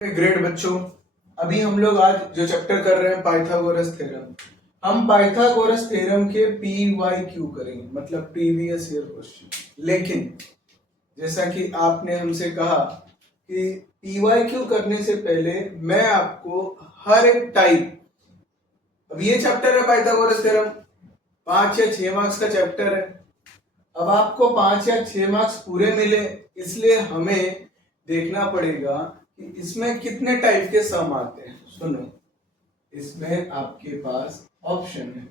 Great बच्चों, अभी हम लोग आज जो चैप्टर कर रहे हैं पाइथागोरस थ्योरम। हम पाइथागोरस थ्योरम के PYQ करेंगे, मतलब प्रीवियस ईयर क्वेश्चन। लेकिन जैसा कि आपने हमसे कहा कि PYQ करने से पहले मैं आपको हर एक टाइप, अब ये चैप्टर है पाइथागोरस थ्योरम, 5 या 6 मार्क्स का चैप्टर है। अब आपको 5 या 6 मार्क्स पूरे मिले, इसलिए हमें देखना पड़ेगा कि इसमें कितने टाइप के सम आते हैं। सुनो, इसमें आपके पास ऑप्शन है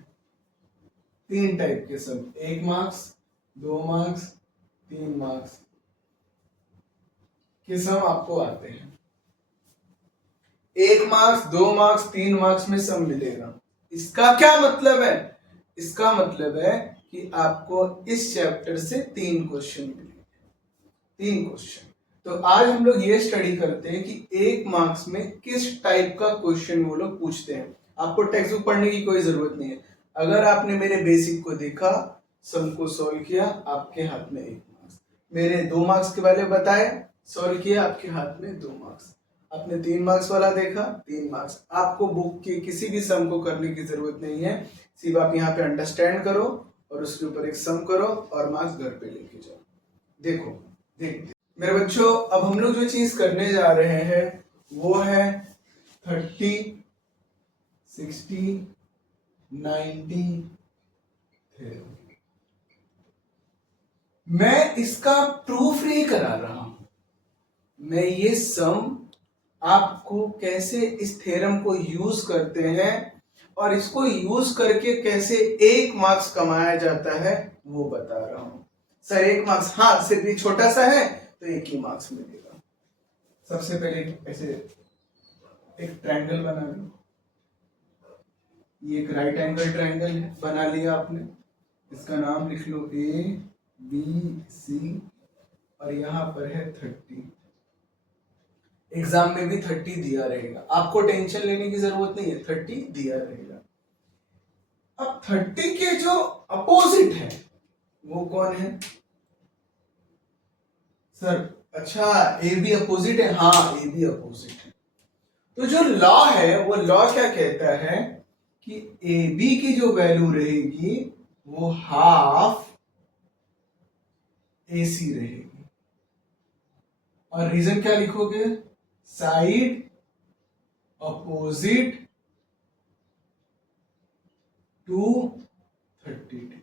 3 टाइप के सम, 1 मार्क्स, 2 मार्क्स, 3 मार्क्स के सम आपको आते हैं। 1 मार्क्स, 2 मार्क्स, 3 मार्क्स में सम मिलेगा। इसका क्या मतलब है? इसका मतलब है कि आपको इस चैप्टर से 3 क्वेश्चन मिलेंगे, 3 क्वेश्चन। तो आज हम लोग ये स्टडी करते हैं कि 1 मार्क्स में किस टाइप का क्वेश्चन वो लोग पूछते हैं। आपको टेक्स्ट बुक पढ़ने की कोई जरूरत नहीं है। अगर आपने मेरे बेसिक को देखा, सम को सॉल्व किया, आपके हाथ में 1 मार्क्स। मेरे 2 मार्क्स के वाले बताए, सॉल्व किया, आपके हाथ में 2 मार्क्स। आपने 3 मार्क्स वाला देखा, 3 मार्क्स। आपको बुक के किसी भी सम को करने की जरूरत नहीं है, सिर्फ आप यहाँ पे अंडरस्टैंड करो और उसके ऊपर एक सम करो और मार्क्स घर पे लेके जाओ। देखो, देखते मेरे बच्चों, अब हम लोग जो चीज करने जा रहे हैं वो है 30, 60, 90 थ्योरम। मैं इसका प्रूफ नहीं करा रहा हूं, मैं ये सम आपको कैसे इस थ्योरम को यूज करते हैं और इसको यूज करके कैसे 1 मार्क्स कमाया जाता है वो बता रहा हूं। सर 1 मार्क्स, हाँ, सिर्फ ये छोटा सा है तो 1 ही मार्क्स मिलेगा। सबसे पहले ऐसे एक ट्रायंगल बना लो, ये एक राइट एंगल ट्रायंगल है, बना लिया आपने। इसका नाम लिख लो ABC और यहाँ पर है 30। एग्जाम में भी 30 दिया रहेगा, आपको टेंशन लेने की जरूरत नहीं है, 30 दिया रहेगा। अब 30 के जो अपोजिट है वो कौन है? सर अच्छा, ए बी अपोजिट है? हाँ, ए बी अपोजिट है। तो जो लॉ है वो लॉ क्या कहता है कि ए बी की जो वैल्यू रहेगी वो हाफ AC रहेगी। और रीजन क्या लिखोगे? Side opposite to 30।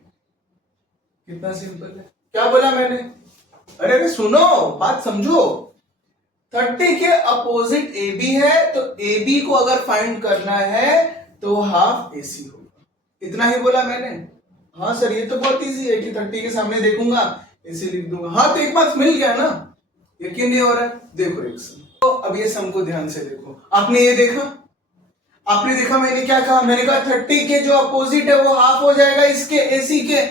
कितना सिंपल है। क्या बोला मैंने? अरे सुनो, बात समझो। 30 के अपोजिट AB है, तो AB को अगर फाइंड करना है तो हाफ AC होगा। इतना ही बोला मैंने। हाँ सर, ये तो बहुत इजी है कि 30 के सामने देखूंगा, AC लिख दूंगा। हाँ, तो 1 मार्क्स मिल गया ना। यकीन नहीं हो रहा है? देखो एक सम। तो अब ये सम को ध्यान से देखो। आपने ये देखा, आपने देखा मैंने क्या कहा? मैंने कहा 30 के जो अपोजिट है वो हाफ हो जाएगा इसके, AC के।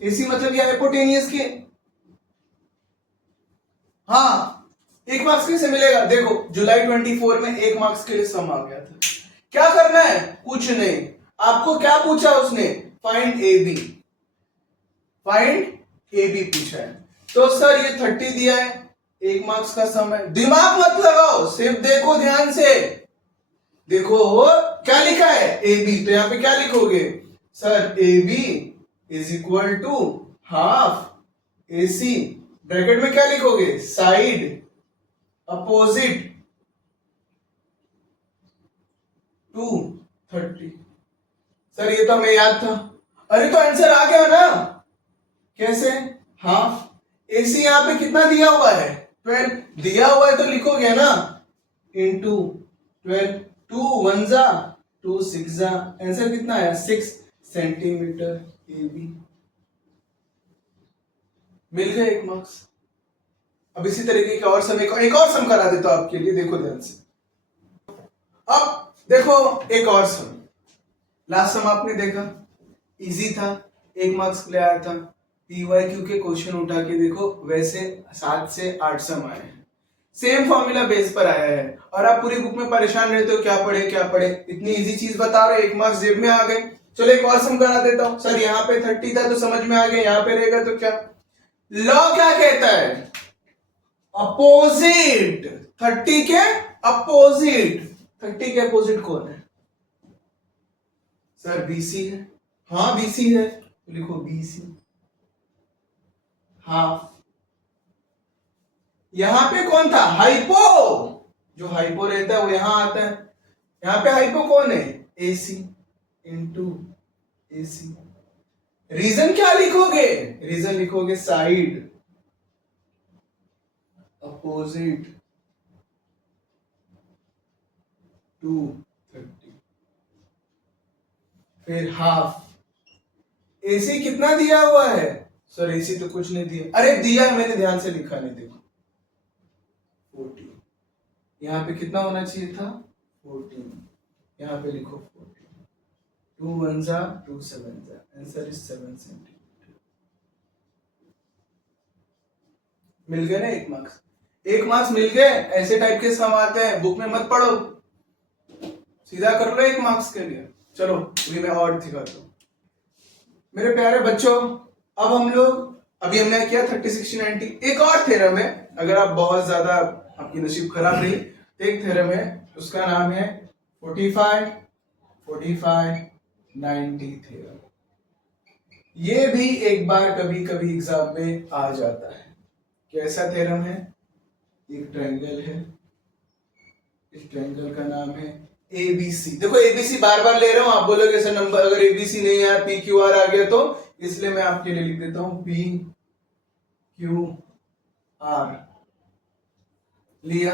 AC मतलब ये हाइपोटेनियस के। हाँ, 1 मार्क्स कैसे मिलेगा? देखो, जुलाई 24 में 1 मार्क्स के लिए सम आ गया था। क्या करना है? कुछ नहीं। आपको क्या पूछा उसने? Find AB। फाइंड AB पूछा है। तो सर ये 30 दिया है, 1 मार्क्स का सम है। दिमाग मत लगाओ, सिर्फ देखो ध्यान से। देखो क्या लिखा है? AB। तो यहां पे क्या लिखोगे? Sir AB is equal to half AC। Bracket में क्या लिखोगे? Side opposite to 30। सर ये तो हमें याद था। अरे तो आंसर आ गया ना। कैसे? हाफ AC यहां पे कितना दिया हुआ है? 12 दिया हुआ है तो लिखोगे ना, इंटू 12। 2 1 जा 2 6 जा, आंसर कितना आया? 6 सेंटीमीटर AB। मिल गए 1 मार्क्स। अब इसी तरीके का और सम, एक और सम करा देता हूं आपके लिए, देखो ध्यान से। अब देखो एक और सम। लास्ट सम आपने देखा, इजी था, 1 मार्क्स के लिए आया था। PYQ के क्वेश्चन उठा के देखो, वैसे 7 से 8 सम आए हैं, सेम फॉर्मूला बेस पर आया है। और आप पूरी बुक में परेशान रहते हो क्या पढ़े क्या पढ़े। इतनी इजी चीज बता रहे, 1 मार्क्स जेब में आ गए। चलो एक और सम करा देता हूं। सर यहाँ पे 30 था तो समझ में आ गया, यहाँ पे रहेगा तो क्या? लॉ क्या कहता है? अपोजिट 30 के अपोजिट 30 के अपोजिट कौन है सर? बीसी है। हाँ बीसी है तो लिखो बीसी। हाफ। यहां पे कौन था? हाइपो। जो हाइपो रहता है वो यहां आता है। यहां पे हाइपो कौन है? AC into AC. रीजन क्या लिखोगे? रीजन लिखोगे साइड अपोजिट टू 30। फिर हाफ। एसी कितना दिया हुआ है सर? एसी तो कुछ नहीं दिया। अरे दिया है, मैंने ध्यान से लिखा नहीं, देखो 40। यहां पे कितना होना चाहिए था? 14। यहां पे लिखो 14। 2 1 जा 2 7 जा, आंसर इज 7 सेंटीमीटर। मिल गए ना 1 मार्क्स? 1 मार्क्स मिल गए। ऐसे टाइप के सम आते हैं, बुक में मत पढ़ो, सीधा कर लो 1 मार्क्स के लिए। चलो अभी मैं और दिखाता हूं मेरे प्यारे बच्चों। अब हम लोग, अभी हमने किया 30 60 90। एक और थ्योरम है, अगर आप बहुत ज्यादा आपकी नसीब खराब रही तो एक थ्योरम है, उसका नाम है 45 45 90 थ्योरम। ये भी एक बार कभी कभी एग्जाम में आ जाता है। कैसा थ्योरम है? एक ट्रायंगल है, इस ट्रायंगल का नाम है एबीसी। देखो एबीसी बार बार ले रहा हूं, आप बोलोगे सर नंबर अगर एबीसी नहीं आया पी क्यू आर आ गया, तो इसलिए मैं आपके लिए लिख देता हूं पी क्यू आर। लिया।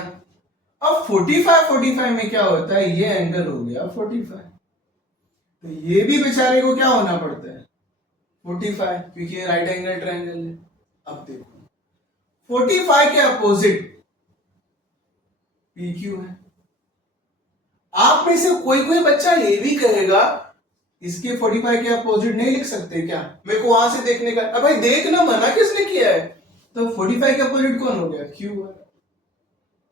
अब 45 में क्या होता है? ये एंगल हो गया 45, तो ये भी बेचारे को क्या होना पड़ता है? 45, क्योंकि ये राइट एंगल ट्रायंगल है। अब देखो 45 के अपोजिट पी क्यू है। आप में से कोई कोई बच्चा ये भी कहेगा इसके 45 के अपोजिट नहीं लिख सकते क्या? मेरे को वहां से देखने का, अब भाई देखना मना किसने किया है? तो 45 के अपोजिट कौन हो गया? क्यू है।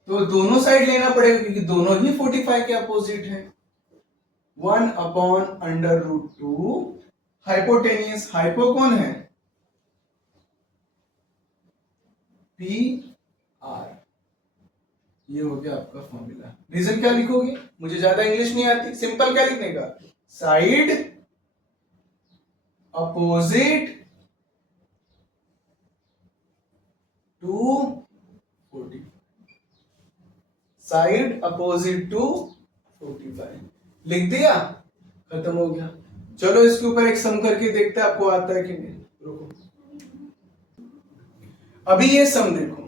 तो दोनों साइड लेना पड़ेगा क्योंकि दोनों ही 45 के अपोजिट है। 1/√2 हाइपोटेनियस। हाइपो कौन है? P R. ये हो गया आपका फॉर्मूला। रीजन क्या लिखोगे? मुझे ज्यादा इंग्लिश नहीं आती, सिंपल क्या लिखने का? Side opposite to 45। Side opposite to 45 लिख दिया, खत्म हो गया। चलो इसके ऊपर एक सम करके देखते हैं आपको आता है कि नहीं। रुको, अभी ये सम देखो,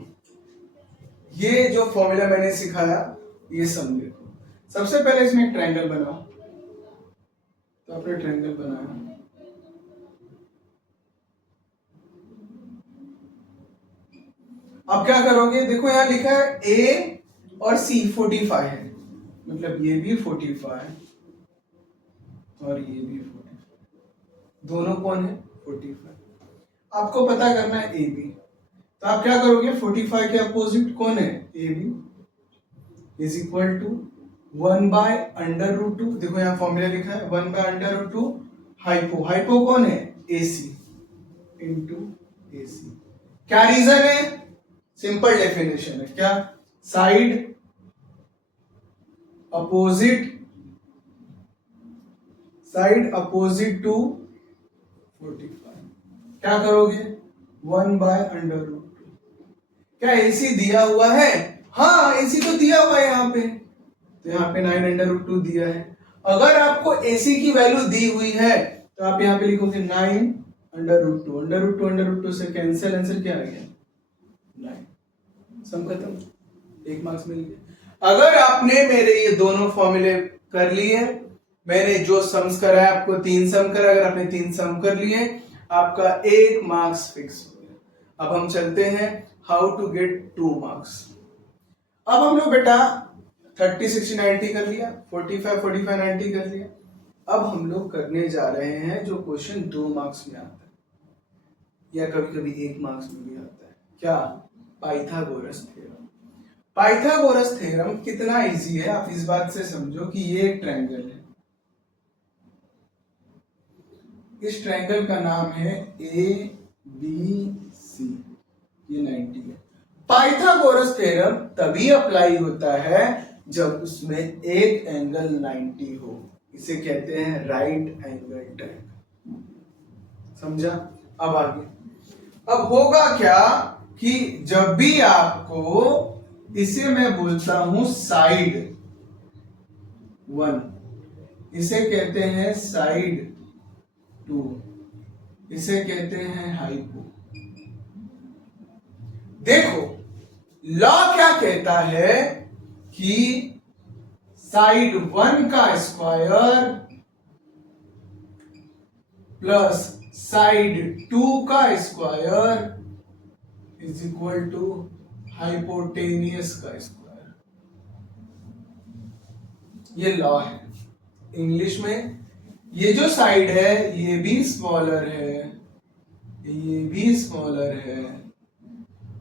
ये जो फॉर्मूला मैंने सिखाया ये सम देखो। सबसे पहले इसमें एक ट्रायंगल बनाओ। तो आपने ट्रायंगल बनाया, अब क्या करोगे? देखो यहां लिखा है ए और सी 45 है, मतलब ये भी 45 और ये भी 45, दोनों कौन है? 45। आपको पता करना है ए बी, तो आप क्या करोगे? 45 के अपोजिट कौन है? A B is equal to 1/√2। देखो यहाँ फॉर्मूला लिखा है 1/√2 हाइपो। हाइपो कौन है? AC into AC. क्या रीजन है? सिंपल डेफिनेशन है, क्या? Side opposite to 45। क्या करोगे? 1/√2। क्या एसी दिया हुआ है? हाँ एसी तो दिया हुआ है यहाँ पे, तो यहाँ पे 9/√2 दिया है। अगर आपको एसी की वैल्यू दी हुई है तो आप यहाँ पे लिखोगे 9/√2। √2 से कैंसिल, आंसर क्या आ गया? 9। सम खत्म, 1 मार्क्स मिल गया। अगर आपने मेरे ये दोनों फॉर्मूले कर लिए, मैंने जो सम्स कराया आपको 3 सम करा, अगर आपने 3 सम कर लिए आपका 1 मार्क्स फिक्स हो गया। अब हम चलते हैं हाउ टू गेट 2 मार्क्स। अब हम लोग बेटा 30 60 90 कर लिया, 45 45 90 कर लिया। अब हम लोग करने जा रहे हैं जो क्वेश्चन 2 मार्क्स में आता है या कभी कभी 1 मार्क्स में भी आता है। क्या? Pythagoras theorem. पाइथागोरस थ्योरम कितना इजी है आप इस बात से समझो कि ये एक ट्रायंगल है, इस ट्रायंगल का नाम है ए बी सी, ये 90 है। पाइथागोरस थ्योरम तभी अप्लाई होता है जब उसमें एक एंगल 90 हो, इसे कहते हैं राइट एंगल ट्रायंगल। समझा? अब आगे, अब होगा क्या कि जब भी आपको, इसे मैं बोलता हूं साइड 1, इसे कहते हैं साइड 2, इसे कहते हैं हाइपो। देखो लॉ क्या कहता है कि साइड 1 का स्क्वायर प्लस साइड 2 का square is equal to hypotenuse का स्क्वायर। ये लॉ है इंग्लिश में। ये जो साइड है ये भी स्मॉलर है, ये भी स्मॉलर है,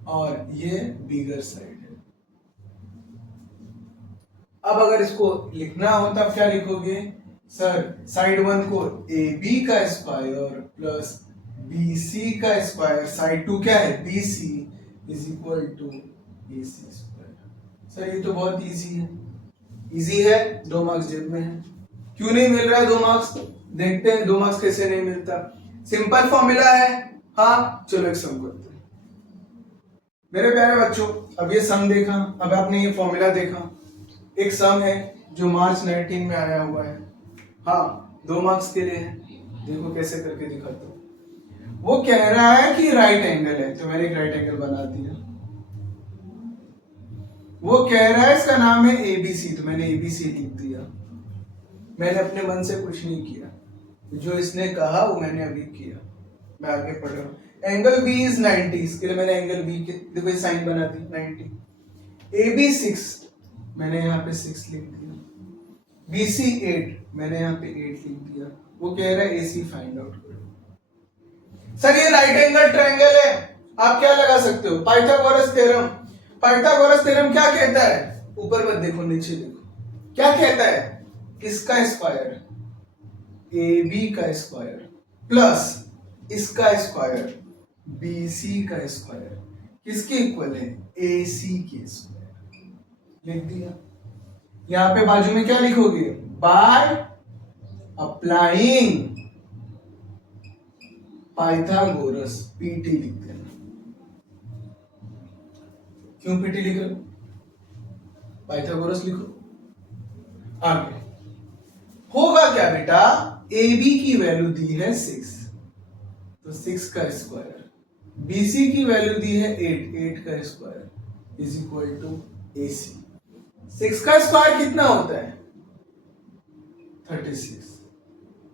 और ये बिगर साइड है। अब अगर इसको लिखना हो तब क्या लिखोगे? सर साइड 1 को ए बी का स्क्वायर प्लस बी सी का स्क्वायर, साइड 2 क्या है? B C, is equal to A C square. Sir ये तो बहुत इजी है। इजी है, 2 मार्क्स जेब में है। क्यों नहीं मिल रहा है 2 मार्क्स? देखते हैं 2 मार्क्स कैसे नहीं मिलता। सिंपल फॉर्मूला है। हाँ चलो एक सम करते हैं। मेरे प्यारे बच्चों, अब ये सम देखा, अब आपने ये फॉर्मूला देखा। एक सम है जो मार्च 19 में आया हुआ है। हाँ 2 मार्क्स के लिए है। देखो कैसे करके दिखाता हूं। वो कह रहा है कि राइट एंगल है, तो मैंने एक राइट एंगल बना दिया। वो कह रहा है इसका नाम है एबीसी, तो मैंने एबीसी लिख दिया। मैंने अपने मन से कुछ नहीं किया, जो इसने कहा वो मैंने अभी किया। मैं आगे पढ़ रहा हूं। एंगल बी इज 90, इसके लिए मैंने एंगल बी के देखो साइन बना दी 90। AB 6, मैंने यहाँ पे 6 लिख दिया। BC 8, मैंने यहाँ पे 8 लिख दिया। वो कह रहा है AC फाइंड आउट करो। सर ये राइट एंगल ट्रायंगल है, आप क्या लगा सकते हो? Pythagoras theorem. पाइथागोरस थ्योरम क्या कहता है? ऊपर मत देखो, नीचे देखो। क्या कहता है? इसका स्क्वायर AB का स्क्वायर प्लस इसका स्क्वायर BC का स्क्वायर किसके इक्वल है? AC के स्क्वायर। लिख दिया। यहां पे बाजू में क्या लिखोगे? बाय अप्लाइंग पाइथागोरस, PT लिख देना। क्यों PT लिख रहे हो? पाइथागोरस लिखो। आगे होगा क्या बेटा? AB की वैल्यू दी है 6, तो 6 का स्क्वायर, BC की वैल्यू दी है 8, 8 का square is equal to AC। 6 का स्क्वायर कितना होता है? 36।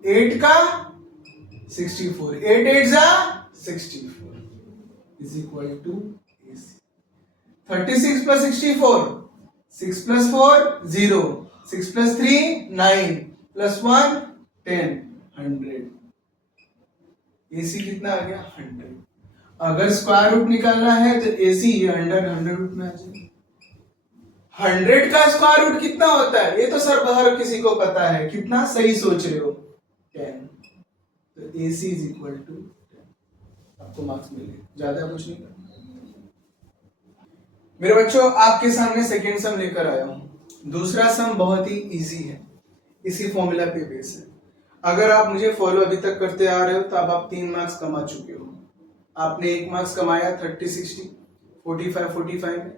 8 का 64, 8 8 जा 64 is equal to AC। 36 plus 64, 6 plus 4 0, 6 plus 3 9, plus 1 10, 100। AC कितना आ गया? 100। अगर स्क्वायर रूट निकालना है तो AC ये 100 रूट में आ जाएगा। 100 का स्क्वायर रूट कितना होता है? ये तो सर हर किसी को पता है। कितना? सही सोच रहे हो, 10। तो AC इज इक्वल टू 10। आपको मार्क्स मिले, ज्यादा कुछ नहीं करना। मेरे बच्चों आपके सामने सेकेंड सम लेकर आया हूं। दूसरा सम बहुत ही इजी है, इसी फॉर्मूला पे बेस है। अगर आप मुझे फॉलो अभी तक करते आ रहे हो तो अब आप 3 मार्क्स कमा चुके हो। आपने 1 मार्क्स कमाया 30 60 45 45 में,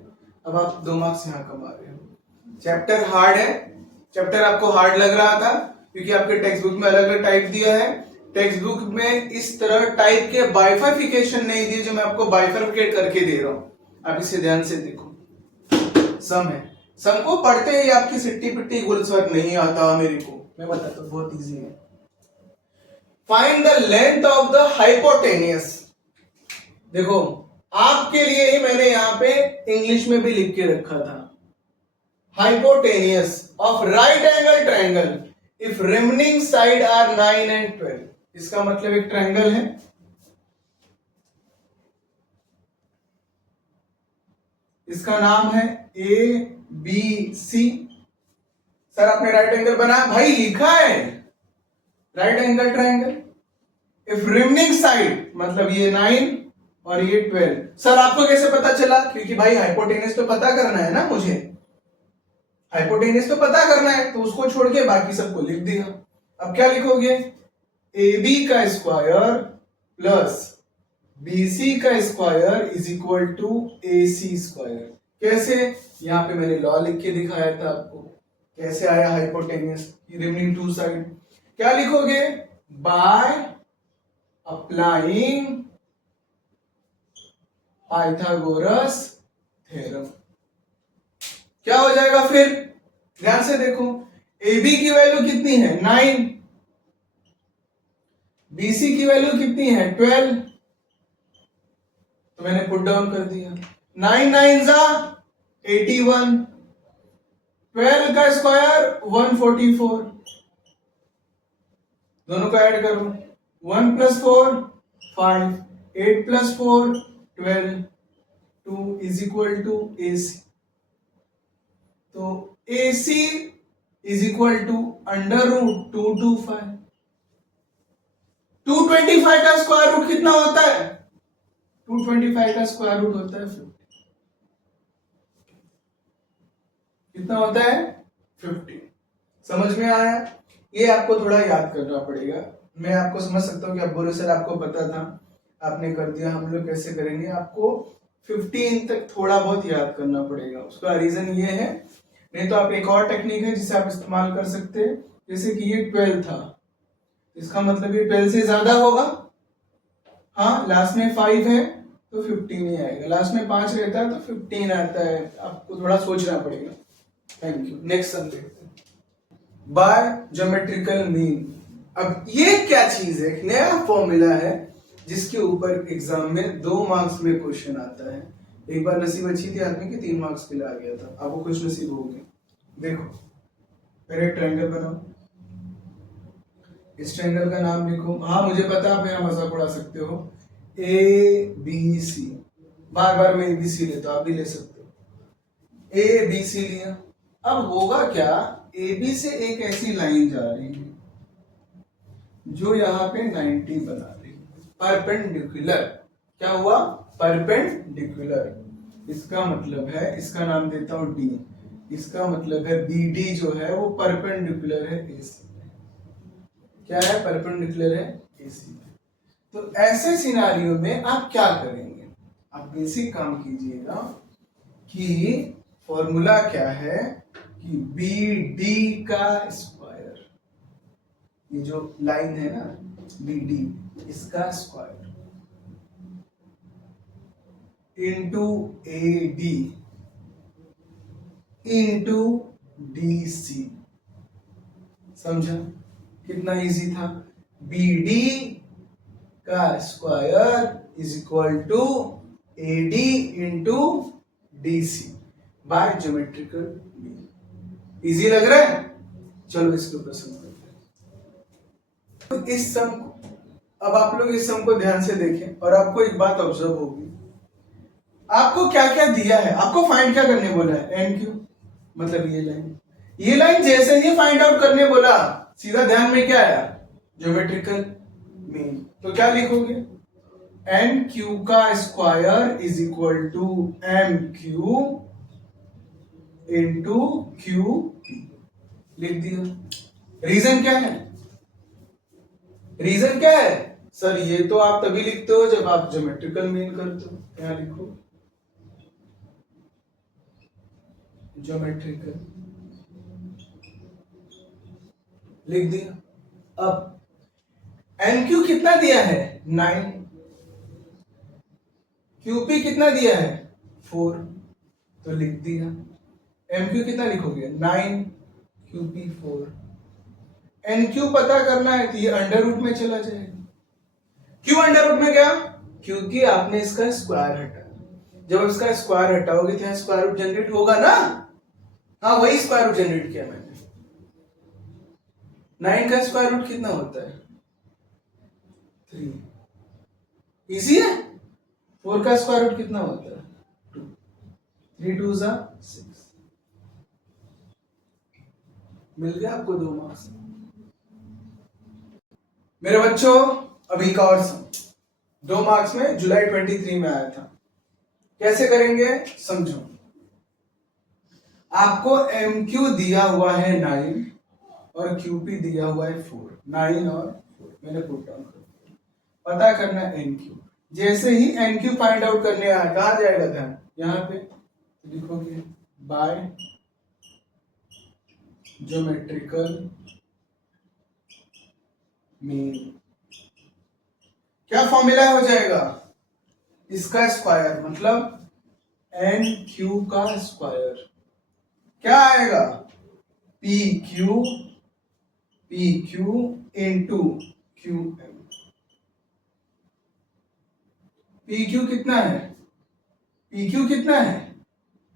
अब आप 2 मार्क्स यहाँ कमा रहे हो। चैप्टर हार्ड है। चैप्टर आपको हार्ड लग रहा था क्योंकि आपके टेक्स्ट बुक में अलग अलग टाइप दिया है। टेक्स्ट बुक में इस तरह टाइप के बाइफर्फिकेशन नहीं दिए जो मैं आपको बाइफर्फिकेट करके दे रहा हूं। आप इसे ध्यान से देखो। सम है, सम को पढ़ते ही आपकी सिट्टी पिट्टी गुलसवर नहीं आता मेरे को, मैं बताता हूं, बहुत इजी है। Find the length of the hypotenuse. देखो आपके लिए ही मैंने यहां पे इंग्लिश में भी लिख के रखा था। Hypotenuse of right angle triangle if remaining side are 9 and 12। इसका मतलब एक ट्रायंगल है, इसका नाम है ABC। सर आपने राइट एंगल बनाया? भाई लिखा है right angle triangle. If remaining side मतलब ये 9 और ये 12। सर आपको कैसे पता चला? क्योंकि भाई हाइपोटेनस तो पता करना है ना मुझे। हाइपोटेनियस तो पता करना है, तो उसको छोड़ के बाकी सबको लिख दिया। अब क्या लिखोगे, ए बी का स्क्वायर प्लस BC का square is equal to AC square. कैसे, यहाँ पे मैंने लॉ लिख के दिखाया था आपको कैसे आया हाइपोटेनियस, रिमेनिंग टू साइड। क्या लिखोगे, बाय अप्लाइंग पाइथागोरस थ्योरम। क्या हो जाएगा फिर, ध्यान से देखो, AB की वैल्यू कितनी है 9, BC की वैल्यू कितनी है 12, तो मैंने पुट डाउन कर दिया। 9 9 जा 81, 12 का स्क्वायर 144, दोनों का ऐड करो, 1 + 4 5, 8 + 4 12, 2 इज इक्वल टू AC। तो AC इज इक्वल टू √225। 225 का स्क्वायर रूट कितना होता है, 225 का स्क्वायर रूट होता है 50। कितना होता है 50। समझ में आया, ये आपको थोड़ा याद करना पड़ेगा। मैं आपको समझ सकता हूँ कि अब बोलो सर आपको पता था, आपने कर दिया, हम लोग कैसे करेंगे, आपको 15 तक थोड़ा बहुत याद करना पड़ेगा। उसका रीजन ये है, नहीं तो आप एक और टेक्निक है जिसे आप इस्तेमाल कर सकते हैं, जैसे कि ये 12 था, इसका मतलब ये 12 से ज्यादा होगा, हाँ लास्ट में 5 है तो 15 ही आएगा, लास्ट में 5 रहता है तो 15 आता है। आपको थोड़ा सोचना पड़ेगा। Thank you. नेक्स्ट सम देखते हैं, बाय ज्योमेट्रिकल मीन। अब ये क्या चीज है, एक नया फॉर्मूला है जिसके ऊपर एग्जाम में 2 मार्क्स में क्वेश्चन आता है। एक बार नसीब अच्छी थी आदमी की 3 मार्क्स के लिए आ गया था, आपको खुश नसीब होगी। देखो पहले ट्रायंगल बनाओ, इस ट्रायंगल का नाम लिखो, हाँ मुझे पता आप मेरा मजाक उड़ा सकते हो, ABC, बार बार मैं ABC लेता हूं, आप भी ले सकते हो। ABC लिया, अब होगा क्या, AB से एक ऐसी लाइन जा रही है जो यहाँ पे 90 बना रही है, परपेंडिकुलर। क्या हुआ, परपेंडिकुलर। इसका मतलब है, इसका नाम देता हूं D, इसका मतलब है BD जो है वो परपेंडिकुलर है AC। क्या है, परपेंडिकुलर है AC। तो ऐसे सिनारियो में आप क्या करेंगे, आप बेसिक काम कीजिएगा कि फॉर्मूला क्या है कि BD का स्क्वायर, ये जो लाइन है ना BD, इसका square into AD into DC। समझा, कितना इजी था, BD का square is equal to AD into DC by geometrical mean. Easy लग रहा है, चलो इसके ऊपर सम करते हैं। तो इस सम को, अब आप लोग इस सम को ध्यान से देखें और आपको एक बात ऑब्जर्व होगी, आपको क्या क्या दिया है, आपको फाइंड क्या करने बोला है, NQ, मतलब ये लाइन जैसे ही फाइंड आउट करने बोला सीधा ध्यान में क्या आया, ज्योमेट्रिकल मीन। तो क्या लिखोगे, NQ का square is equal to MQ into QP, लिख दिया। रीजन क्या है, रीजन क्या है सर, ये तो आप तभी लिखते हो जब आप ज्योमेट्रिकल मीन करते हो। क्या लिखो, ज्योमेट्रिकल, लिख दिया। अब NQ कितना दिया है 9, QP कितना दिया है 4, तो लिख दिया। MQ कितना लिखोगे 9, QP 4। NQ पता करना है तो ये अंडर रूट में चला जाएगा। क्यों अंडर रूट में गया, क्योंकि आपने इसका स्क्वायर हटाया। जब इसका स्क्वायर हटाओगे तो यहाँ स्क्वायर रूट जनरेट होगा ना, हाँ वही स्क्वायर रूट जनरेट किया मैंने। 9 का स्क्वायर रूट कितना होता है 3, इजी है। 4 का स्क्वायर रूट कितना होता है 2, 3 2 जा 6, मिल गया आपको 2 मार्क्स। मेरे बच्चों अभी का और सम 2 मार्क्स में जुलाई 23 में आया था, कैसे करेंगे समझो। आपको MQ दिया हुआ है 9 और QP दिया हुआ है 4, 9 और 4 मैंने पुट डाउन कर दिया। पता करना NQ। जैसे ही NQ फाइंड आउट करने आया, कहा जाएगा ध्यान, यहाँ पे लिखोगे बाय ज्योमेट्रिकल मीन। क्या फॉर्मूला हो जाएगा? इसका स्क्वायर, मतलब NQ का स्क्वायर। क्या आएगा? PQ into QM। PQ कितना है? PQ कितना है?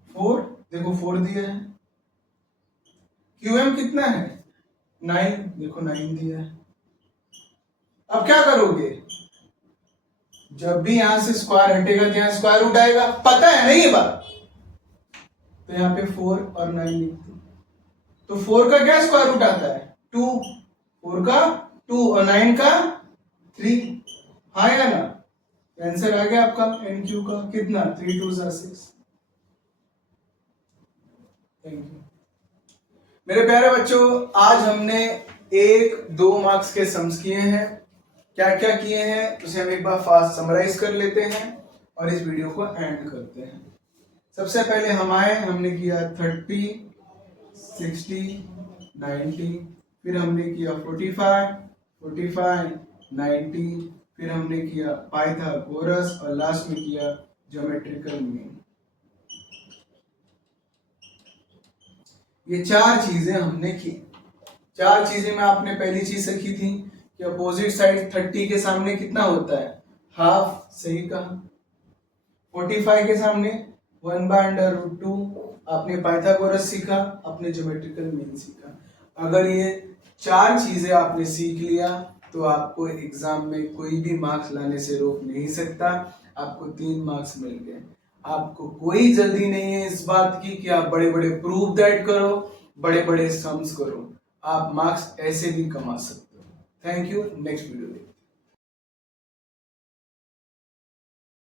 4, देखो 4 दिया है। QM कितना है? 9, देखो 9 दिया है। अब क्या करोगे? जब भी यहां से स्क्वायर हटेगा तो यहां स्क्वायर रूट आएगा, पता है नहीं ये बात? तो यहाँ पे 4 और 9 लिखते, तो 4 का क्या स्क्वायर रूट आता है? 2, 4 का 2 और 9 का 3। हाँ या ना? आंसर आ गया आपका NQ का कितना? 3 2 6। थैंक यू मेरे प्यारे बच्चों, आज हमने 1-2 मार्क्स के सम्स किए हैं। क्या क्या किए हैं उसे हम एक बार फास्ट समराइज कर लेते हैं और इस वीडियो को एंड करते हैं। सबसे पहले हमने किया 30, 60, 90, फिर हमने किया 45, 45, 90, फिर हमने किया पाइथागोरस और लास्ट में किया ज्योमेट्रिकल मीन। ये 4 चीजें हमने की। 4 चीजें में आपने पहली चीज सीखी थी कि अपोजिट साइड 30 के सामने कितना होता है? हाफ, सही कहा। 45 के सामने 1/√2। आपने पाइथागोरस सीखा, आपने ज्योमेट्रिकल मीन सीखा। अगर ये 4 चीजें आपने सीख लिया तो आपको एग्जाम में कोई भी मार्क्स लाने से रोक नहीं सकता। आपको 3 मार्क्स मिल गए। आपको कोई जल्दी नहीं है इस बात की कि आप बड़े बड़े प्रूफ दैट करो, बड़े बड़े सम्स करो। आप मार्क्स ऐसे भी कमा सकते हो। Thank you. नेक्स्ट वीडियो देखिए।